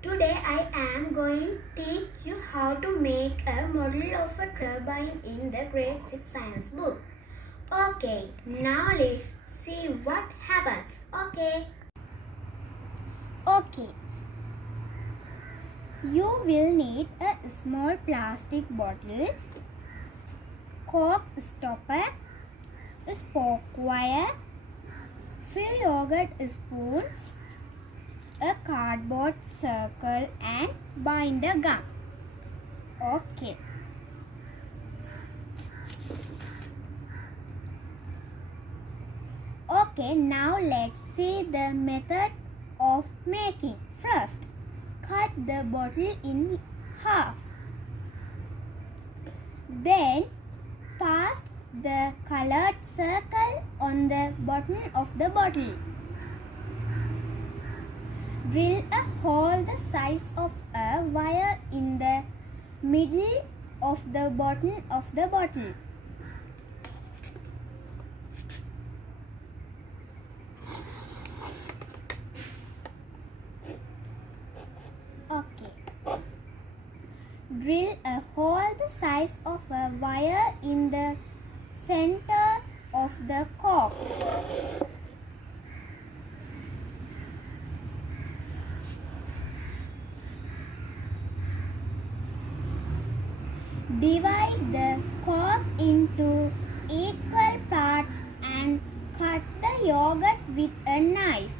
Today I am going to teach you how to make a model of a turbine in the grade 6 science book. Okay, now let's see what happens. Okay. You will need a small plastic bottle, cork stopper, a spoke wire, few yogurt spoons, a cardboard circle and binder gum. Okay, now let's see the method of making. First, cut the bottle in half. Then, paste the colored circle on the bottom of the bottle. Drill a hole the size of a wire in the middle of the bottom of the bottle. Drill a hole the size of a wire in the center of the cork. Divide the cork into equal parts and cut the yogurt with a knife.